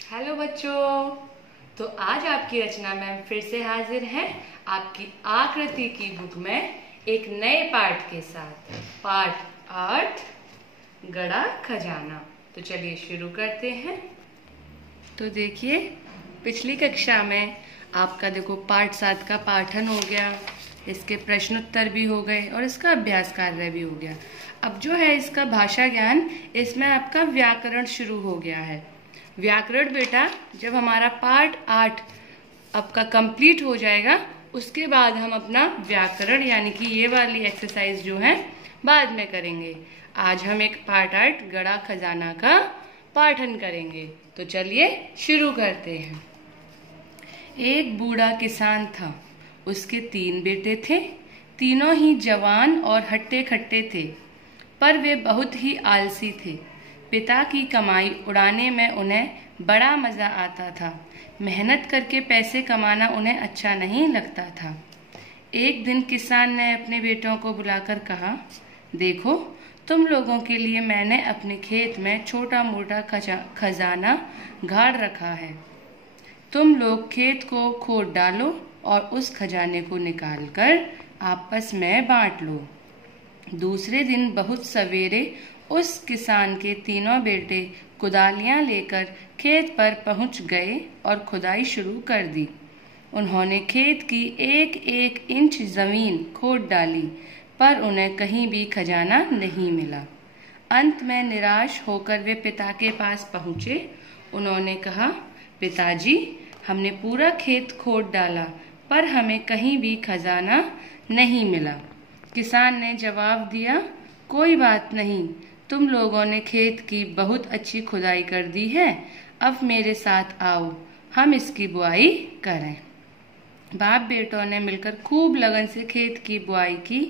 Hello बच्चों। तो आज आपकी रचना में हम फिर से हाजिर हैं आपकी आकृति की बुक में एक नए पाठ के साथ। पाठ 8 गड़ा खजाना। तो चलिए शुरू करते हैं। तो देखिए, पिछली कक्षा में आपका देखो पाठ 7 का पाठन हो गया, इसके प्रश्न उत्तर भी हो गए और इसका अभ्यास कार्य भी हो गया। अब जो है इसका भाषा ज्ञान, इसमें आपका व्याकरण शुरू हो गया है। व्याकरण बेटा जब हमारा पाठ 8 आपका कंप्लीट हो जाएगा, उसके बाद हम अपना व्याकरण यानी कि ये वाली एक्सरसाइज जो है बाद में करेंगे। आज हम एक पाठ 8 गड़ा खजाना का पाठन करेंगे। तो चलिए शुरू करते हैं। एक बूढ़ा किसान था, उसके 3 बेटे थे। तीनों ही जवान और हट्टे खट्टे थे, पर वे बहुत ही आलसी थे। पिता की कमाई उड़ाने में उन्हें बड़ा मजा आता था। मेहनत करके पैसे कमाना उन्हें अच्छा नहीं लगता था। एक दिन किसान ने अपने बेटों को बुलाकर कहा, देखो, तुम लोगों के लिए मैंने अपने खेत में छोटा मोटा खजाना गाड़ रखा है। तुम लोग खेत को खोद डालो और उस खजाने को निकालकर आपस में बांट लो। दूसरे दिन बहुत सवेरे उस किसान के तीनों बेटे कुदालियां लेकर खेत पर पहुंच गए और खुदाई शुरू कर दी। उन्होंने खेत की एक एक इंच जमीन खोद डाली, पर उन्हें कहीं भी खजाना नहीं मिला। अंत में निराश होकर वे पिता के पास पहुंचे। उन्होंने कहा, पिताजी, हमने पूरा खेत खोद डाला, पर हमें कहीं भी खजाना नहीं मिला। किसान ने जवाब दिया, कोई बात नहीं, तुम लोगों ने खेत की बहुत अच्छी खुदाई कर दी है। अब मेरे साथ आओ, हम इसकी बुआई करें। बाप बेटों ने मिलकर खूब लगन से खेत की बुआई की।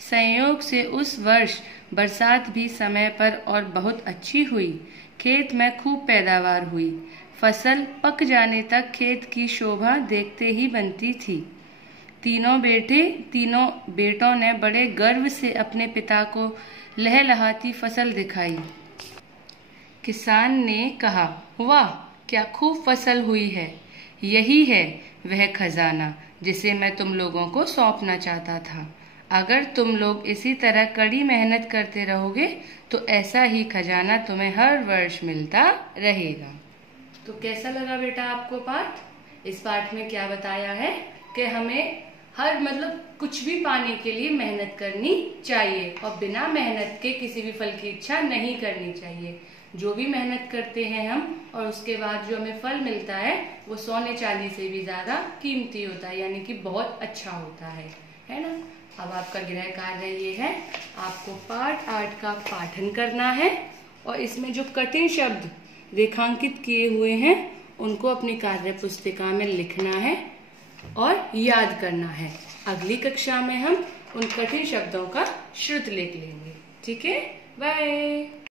संयोग से उस वर्ष बरसात भी समय पर और बहुत अच्छी हुई। खेत में खूब पैदावार हुई। फसल पक जाने तक खेत की शोभा देखते ही बनती थी। तीनों बेटों ने बड़े गर्व से अपने पिता को लहलहाती फसल दिखाई। किसान ने कहा, वाह, क्या खूब फसल हुई है। यही है वह खजाना जिसे मैं तुम लोगों को सौंपना चाहता था। अगर तुम लोग इसी तरह कड़ी मेहनत करते रहोगे तो ऐसा ही खजाना तुम्हें हर वर्ष मिलता रहेगा। तो कैसा लगा बेटा आपको पाठ? इस पाठ में क्या बताया है कि हमें कुछ भी पाने के लिए मेहनत करनी चाहिए और बिना मेहनत के किसी भी फल की इच्छा नहीं करनी चाहिए। जो भी मेहनत करते हैं हम और उसके बाद जो हमें फल मिलता है वो सोने चांदी से भी ज्यादा कीमती होता है, यानी कि बहुत अच्छा होता है ना। अब आपका गृह कार्य ये है, आपको पाठ 8 का पाठन करना है और इसमें जो कठिन शब्द रेखांकित किए हुए हैं उनको अपनी कार्य पुस्तिका में लिखना है और याद करना है। अगली कक्षा में हम उन कठिन शब्दों का श्रुत लेख लेंगे। ठीक है, बाय।